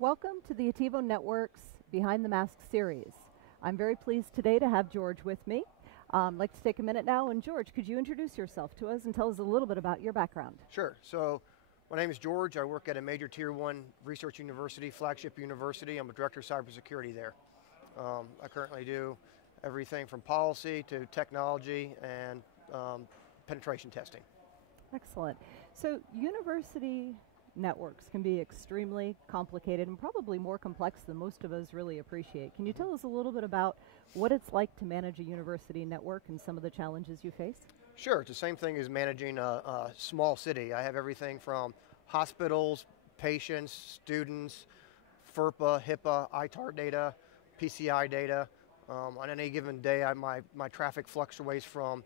Welcome to the Attivo Network's Behind the Mask series. I'm very pleased today to have George with me. I'd like to take a minute now, and George, could you introduce yourself to us and tell us a little bit about your background? Sure. So my name is George. I work at a major Tier 1 research university, flagship university. I'm a director of cybersecurity there. I currently do everything from policy to technology and penetration testing. Excellent. So university networks can be extremely complicated and probably more complex than most of us really appreciate. Can you tell us a little bit about what it's like to manage a university network and some of the challenges you face? Sure, it's the same thing as managing a small city. I have everything from hospitals, patients, students, FERPA, HIPAA, ITAR data, PCI data. On any given day, my traffic fluctuates from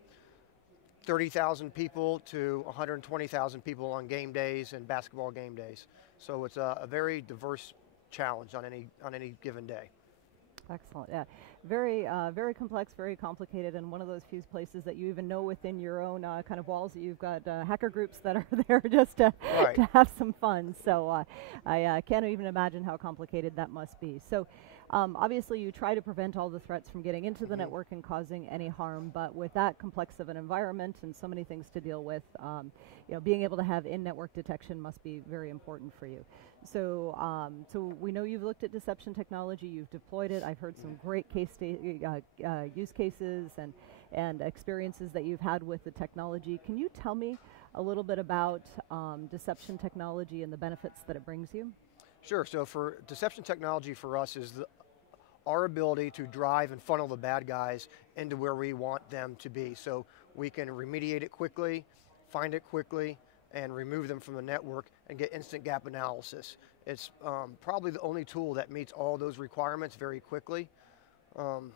30,000 people to 120,000 people on game days and basketball game days. So it's a very diverse challenge on any given day. Excellent. Yeah, very complex, very complicated, and one of those few places that you even know within your own kind of walls that you've got hacker groups that are there just to have some fun. So I can't even imagine how complicated that must be. So obviously you try to prevent all the threats from getting into the network and causing any harm, but with that complex of an environment and so many things to deal with, being able to have in-network detection must be very important for you. So, so we know you've looked at deception technology, you've deployed it. I've heard some great use cases and experiences that you've had with the technology. Can you tell me a little bit about deception technology and the benefits that it brings you? Sure. So for deception technology for us is our ability to drive and funnel the bad guys into where we want them to be. So we can remediate it quickly, find it quickly, and remove them from the network and get instant gap analysis. It's probably the only tool that meets all those requirements very quickly. And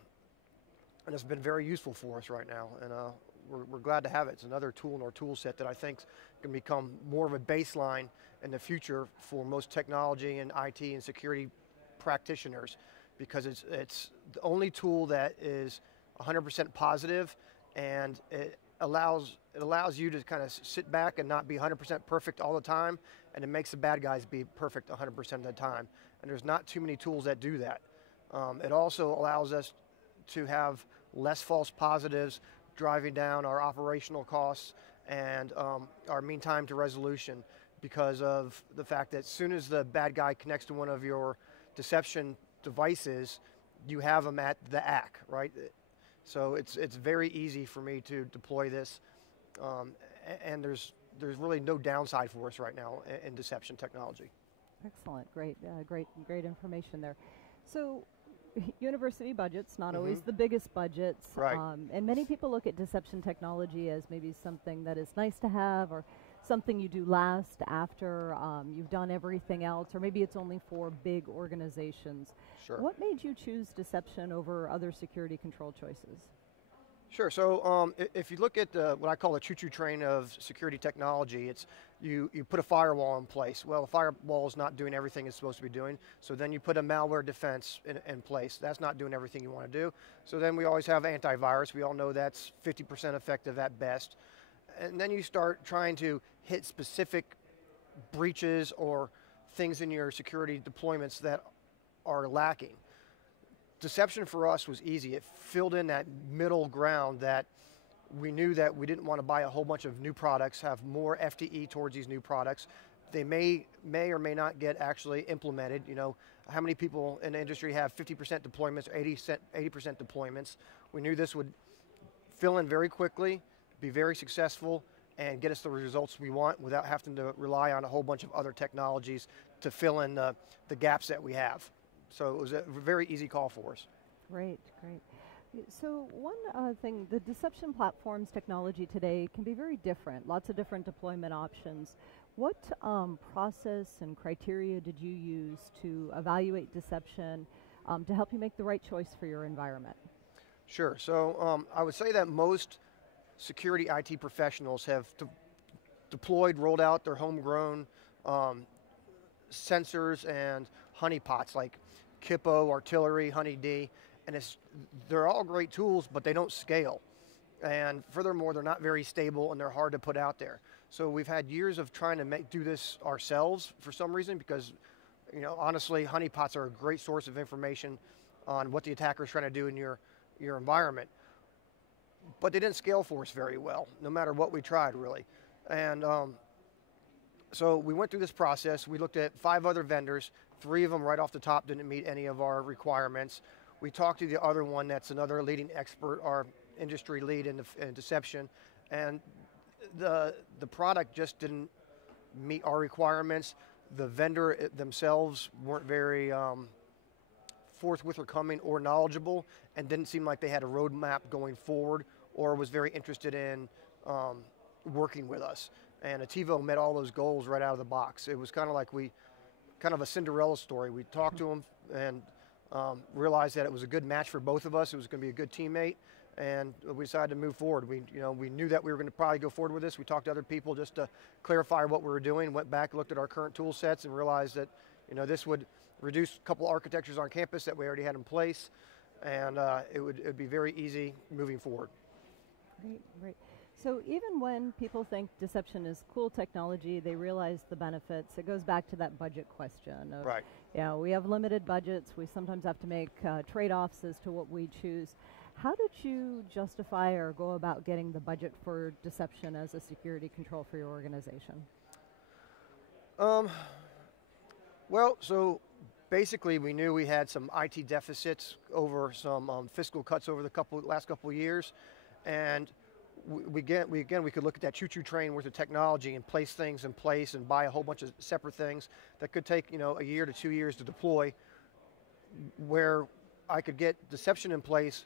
it's been very useful for us right now. And we're glad to have it. It's another tool in our tool set that I think can become more of a baseline in the future for most technology and IT and security practitioners, because it's the only tool that is 100% positive, and it allows you to kind of sit back and not be 100% perfect all the time, and it makes the bad guys be perfect 100% of the time. And there's not too many tools that do that. It also allows us to have less false positives, driving down our operational costs and our mean time to resolution, because of the fact that as soon as the bad guy connects to one of your deception devices, you have them at the ACK, right? So it's very easy for me to deploy this, and there's really no downside for us right now in deception technology. Excellent, great information there. So university budgets, not always the biggest budgets, right. And many people look at deception technology as maybe something that is nice to have, or something you do last after you've done everything else, or maybe it's only for big organizations. Sure. What made you choose deception over other security control choices? Sure. So if you look at what I call the choo-choo train of security technology, it's you put a firewall in place. Well, the firewall is not doing everything it's supposed to be doing, so then you put a malware defense in place. That's not doing everything you want to do. So then we always have antivirus. We all know that's 50% effective at best. And then you start trying to hit specific breaches or things in your security deployments that are lacking. Deception for us was easy. It filled in that middle ground that we knew that we didn't want to buy a whole bunch of new products, have more FTE towards these new products. They may or may not get actually implemented. You know, how many people in the industry have 50% deployments, 80% deployments? We knew this would fill in very quickly, be very successful, and get us the results we want without having to rely on a whole bunch of other technologies to fill in the gaps that we have. So it was a very easy call for us. Great. So one thing, the deception platforms technology today can be very different, lots of different deployment options. What process and criteria did you use to evaluate deception to help you make the right choice for your environment? Sure. So I would say that most security IT professionals have deployed, rolled out their homegrown sensors and honeypots like Kippo, Artillery, HoneyD, and they're all great tools, but they don't scale. And furthermore, they're not very stable and they're hard to put out there. So we've had years of trying to do this ourselves for some reason, because You know, honestly, honeypots are a great source of information on what the attacker is trying to do in your environment. But they didn't scale for us very well, no matter what we tried, really. And so we went through this process. We looked at 5 other vendors. 3 of them right off the top didn't meet any of our requirements. We talked to the other one that's another leading expert, our industry lead in deception, and the product just didn't meet our requirements. The vendor themselves weren't very forthwith or coming or knowledgeable, and didn't seem like they had a roadmap going forward or was very interested in working with us. And Attivo met all those goals right out of the box. It was kind of like kind of a Cinderella story. We talked to them and realized that it was a good match for both of us. It was going to be a good teammate, and we decided to move forward. We knew that we were going to probably go forward with this. We talked to other people just to clarify what we were doing. Went back, looked at our current tool sets, and realized that this would reduce a couple architectures on campus that we already had in place, and it would be very easy moving forward. Great, great. So even when people think deception is cool technology, they realize the benefits. It goes back to that budget question. Right. Yeah, we have limited budgets. We sometimes have to make trade-offs as to what we choose. How did you justify or go about getting the budget for deception as a security control for your organization? Well, so basically we knew we had some IT deficits over some fiscal cuts over the last couple of years, and we could look at that choo-choo train worth of technology and place things in place and buy a whole bunch of separate things that could take a year to 2 years to deploy, where I could get deception in place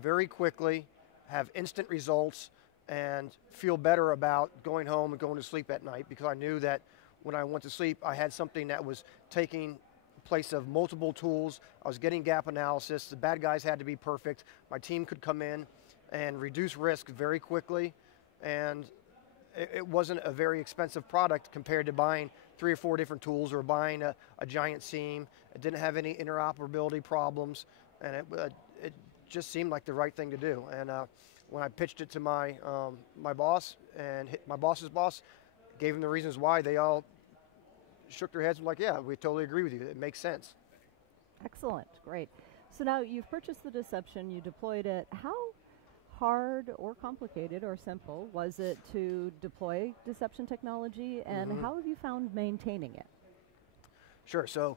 very quickly, have instant results, and feel better about going home and going to sleep at night, because I knew that when I went to sleep I had something that was taking place of multiple tools. I was getting gap analysis. The bad guys had to be perfect. My team could come in and reduce risk very quickly, and it wasn't a very expensive product compared to buying 3 or 4 different tools or buying a giant SIEM. It didn't have any interoperability problems, and it just seemed like the right thing to do. And when I pitched it to my boss and my boss's boss, gave them the reasons why, they all shook their heads and were like, yeah, we totally agree with you. It makes sense. Excellent, great. So now you've purchased the deception, you deployed it. How hard or complicated or simple was it to deploy deception technology, and how have you found maintaining it? Sure, so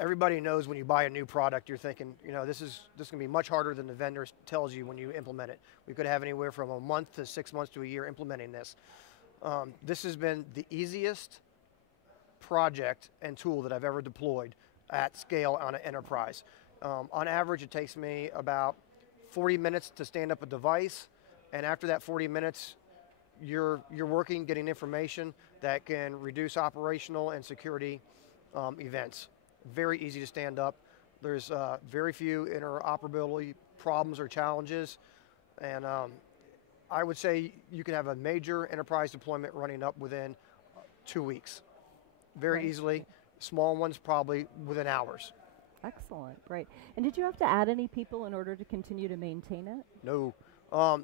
everybody knows when you buy a new product, you're thinking, this is going to be much harder than the vendor tells you when you implement it. We could have anywhere from a month to 6 months to a year implementing this. This has been the easiest project and tool that I've ever deployed at scale on an enterprise. On average, it takes me about 40 minutes to stand up a device, and after that 40 minutes, you're working, getting information that can reduce operational and security events. Very easy to stand up. There's very few interoperability problems or challenges, and I would say you can have a major enterprise deployment running up within 2 weeks. Very easily. Small ones probably within hours. Excellent, great. And did you have to add any people in order to continue to maintain it? No.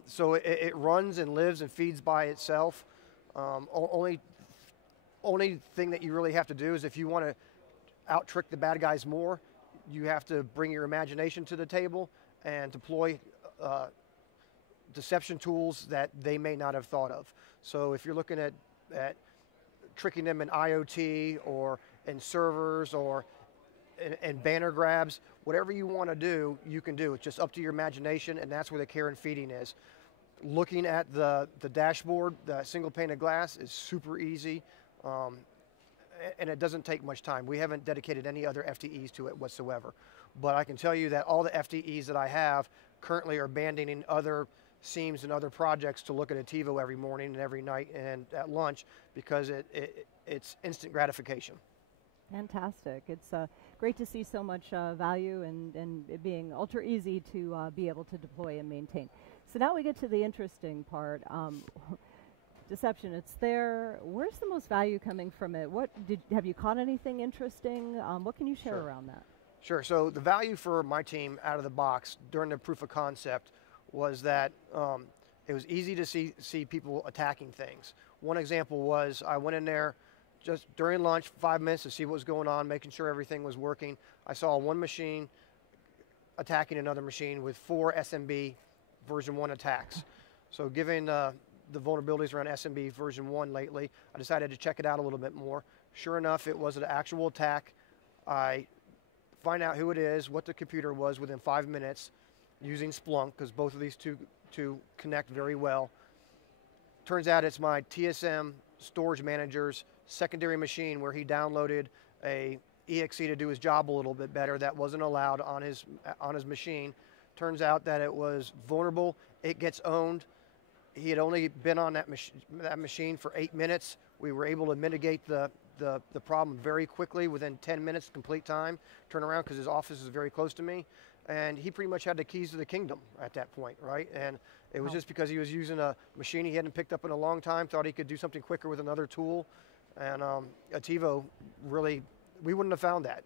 So it runs and lives and feeds by itself. Only thing that you really have to do is, if you want to out-trick the bad guys more, you have to bring your imagination to the table and deploy deception tools that they may not have thought of. So if you're looking at tricking them in IoT or in servers or and banner grabs, whatever you want to do, you can do. It's just up to your imagination, and that's where the care and feeding is. Looking at the dashboard, the single pane of glass, is super easy, and it doesn't take much time. We haven't dedicated any other FTEs to it whatsoever. But I can tell you that all the FTEs that I have currently are abandoning other SIEMs and other projects to look at Attivo every morning and every night and at lunch, because it's instant gratification. Fantastic. It's great to see so much value and it being ultra easy to be able to deploy and maintain. So now we get to the interesting part. Deception, it's there. Where's the most value coming from it? Have you caught anything interesting? What can you share around that? Sure. So the value for my team out of the box during the proof of concept was that it was easy to see people attacking things. One example was I went in there, just during lunch, 5 minutes to see what was going on, making sure everything was working. I saw one machine attacking another machine with 4 SMB version 1 attacks. So given the vulnerabilities around SMB version 1 lately, I decided to check it out a little bit more. Sure enough, it was an actual attack. I find out who it is, what the computer was within 5 minutes using Splunk, because both of these two connect very well. Turns out it's my TSM storage manager's secondary machine where he downloaded a exe to do his job a little bit better that wasn't allowed on his machine. Turns out that it was vulnerable. It gets owned. He had only been on that machine for 8 minutes. We were able to mitigate the problem very quickly within 10 minutes complete time, turn around, because his office is very close to me. And he pretty much had the keys to the kingdom at that point, right? And it was just because he was using a machine he hadn't picked up in a long time, thought he could do something quicker with another tool. And Attivo really, we wouldn't have found that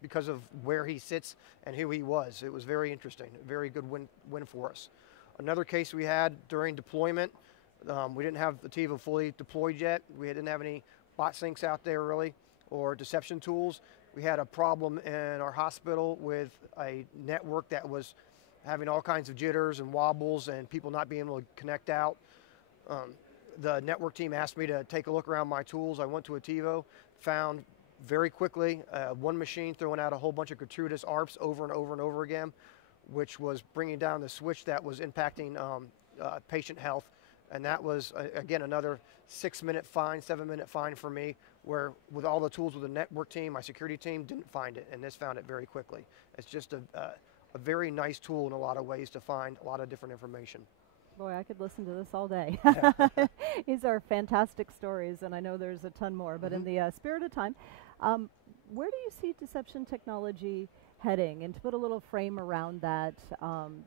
because of where he sits and who he was. It was very interesting, a very good win for us. Another case we had during deployment, we didn't have Attivo fully deployed yet. We didn't have any bot syncs out there really, or deception tools. We had a problem in our hospital with a network that was having all kinds of jitters and wobbles and people not being able to connect out. The network team asked me to take a look around my tools. I went to Attivo, found very quickly one machine throwing out a whole bunch of gratuitous ARPs over and over and over again, which was bringing down the switch that was impacting patient health. And that was, again, another 6-minute fine, 7-minute fine for me, where with all the tools with the network team, my security team didn't find it, and this found it very quickly. It's just a very nice tool in a lot of ways to find a lot of different information. Boy, I could listen to this all day. These are fantastic stories, and I know there's a ton more, but in the spirit of time, where do you see deception technology heading? And to put a little frame around that,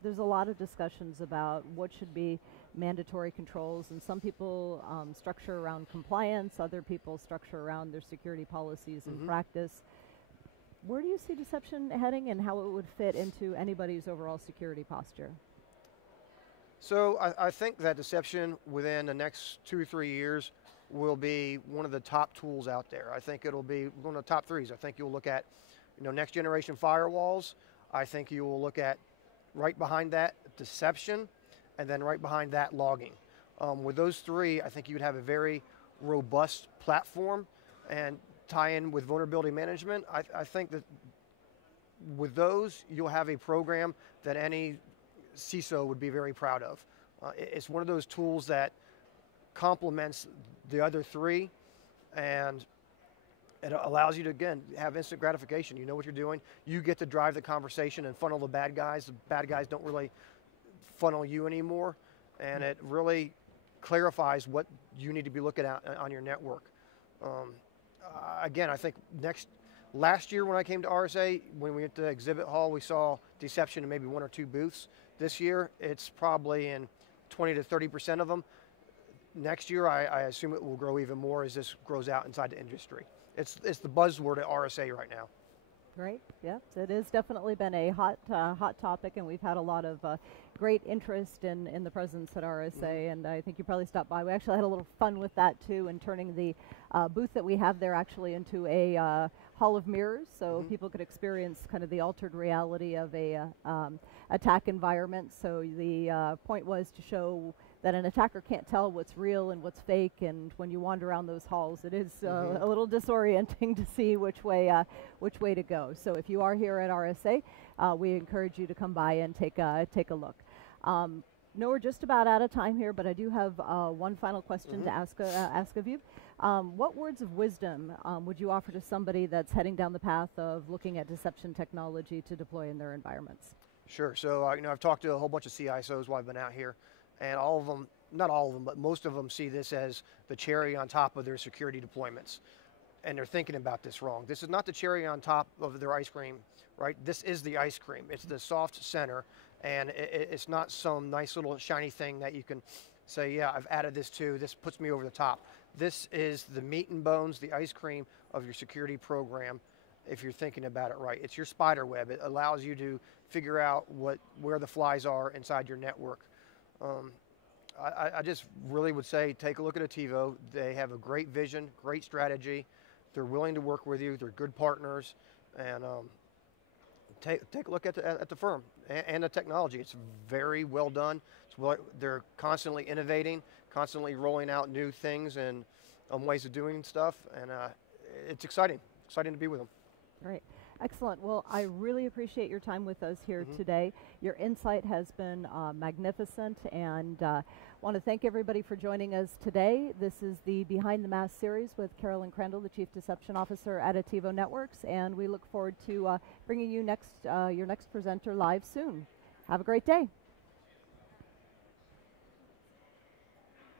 there's a lot of discussions about what should be mandatory controls, and some people structure around compliance, other people structure around their security policies and practice. Where do you see deception heading and how it would fit into anybody's overall security posture? So I think that deception within the next 2 or 3 years will be one of the top tools out there. I think it'll be one of the top 3s. I think you'll look at, next generation firewalls. I think you will look at right behind that deception, and then right behind that logging. With those 3, I think you would have a very robust platform, and tie in with vulnerability management. I think that with those, you'll have a program that any CISO would be very proud of. It's one of those tools that complements the other 3, and it allows you to, again, have instant gratification. You know what you're doing. You get to drive the conversation and funnel the bad guys. The bad guys don't really funnel you anymore, and it really clarifies what you need to be looking at on your network. Again, I think last year when I came to RSA, when we went to exhibit hall, we saw deception in maybe 1 or 2 booths. This year, it's probably in 20 to 30% of them. Next year, I assume it will grow even more as this grows out inside the industry. It's the buzzword at RSA right now. Great. Yeah, it has definitely been a hot topic, and we've had a lot of great interest in the presence at RSA, and I think you probably stopped by. We actually had a little fun with that too, and turning the booth that we have there actually into a hall of mirrors, so people could experience kind of the altered reality of a attack environment. So the point was to show that an attacker can't tell what's real and what's fake, and when you wander around those halls, it is a little disorienting to see which way to go. So if you are here at RSA, we encourage you to come by and take a look. No, we're just about out of time here, but I do have one final question to ask of you. What words of wisdom would you offer to somebody that's heading down the path of looking at deception technology to deploy in their environments? Sure. So I've talked to a whole bunch of CISOs while I've been out here, and all of them, not all of them, but most of them see this as the cherry on top of their security deployments. And they're thinking about this wrong. This is not the cherry on top of their ice cream, right? This is the ice cream. It's the soft center, and it's not some nice little shiny thing that you can say, yeah, I've added this to, this puts me over the top. This is the meat and bones, the ice cream of your security program, if you're thinking about it right. It's your spider web. It allows you to figure out where the flies are inside your network. I just really would say take a look at Attivo. They have a great vision, great strategy. They're willing to work with you. They're good partners, and take a look at the firm and the technology. It's very well done. They're constantly innovating, constantly rolling out new things and ways of doing stuff, and it's exciting to be with them. Great. Excellent. Well, I really appreciate your time with us here today. Your insight has been magnificent, and want to thank everybody for joining us today. This is the Behind the Mask series with Carolyn Crandall, the Chief Deception Officer at Attivo Networks, and we look forward to bringing you your next presenter live soon. Have a great day.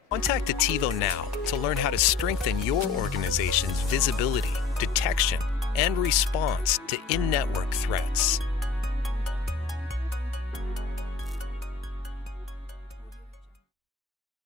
Contact Attivo now to learn how to strengthen your organization's visibility, detection, and response to in-network threats.